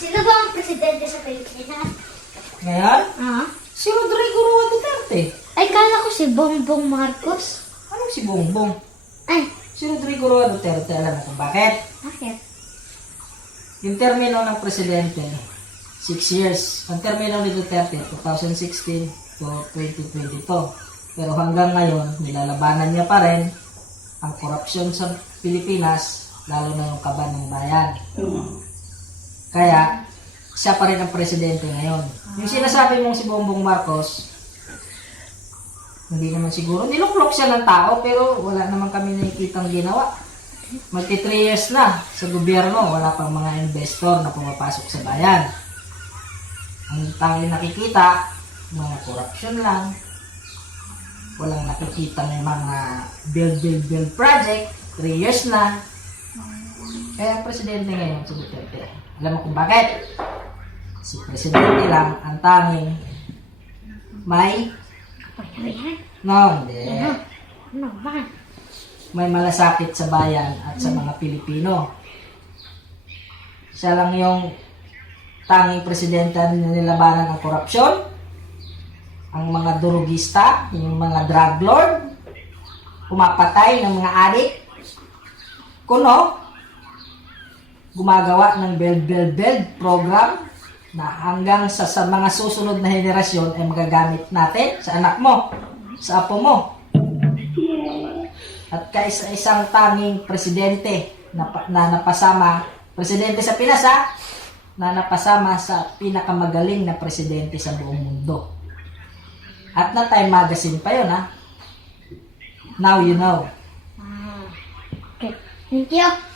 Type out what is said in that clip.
Sino ba ang presidente sa Pilipinas? Ngayon, Ah? si Rodrigo Roa Duterte. Ay, kala ko si Bongbong Marcos. Anong si Bongbong? Ay, Si Rodrigo Roa Duterte, alam mo kung bakit? bakit? Yung termino ng presidente, 6 years. Ang termino ni Duterte, 2016 to 2022. Pero hanggang ngayon, nilalabanan niya pa rin ang korupsyon sa Pilipinas, lalo na yung kaban ng bayan. Kaya, siya pa rin ang presidente ngayon. Yung sinasabi mong si Bongbong Marcos, hindi naman siguro. Niluklok siya ng tao, pero wala naman kami nakikitang ginawa. Magti 3 years na sa gobyerno, wala pang mga investor na pumapasok sa bayan. Ang tanging nakikita, mga corruption lang. Walang nakikita ng mga build project. 3 years na. Kaya ang presidente ngayon si Duterte. Alam mo kung bakit? Si presidente lang ang tanging may hindi. Ano ba? May malasakit sa bayan at sa mga Pilipino. Siya lang yung tanging presidente na nilabanan ng korupsyon, ang mga durugista, yung mga drug lord, pumapatay ng mga adik, kuno, gumagawa ng build program na hanggang sa mga susunod na henerasyon ay magagamit natin sa anak mo, sa apo mo. At kaisa isang tanging presidente na napasama, presidente sa Pinas na napasama sa pinakamagaling na presidente sa buong mundo. At na Time Magazine pa yun Now you know. Okay. Thank you.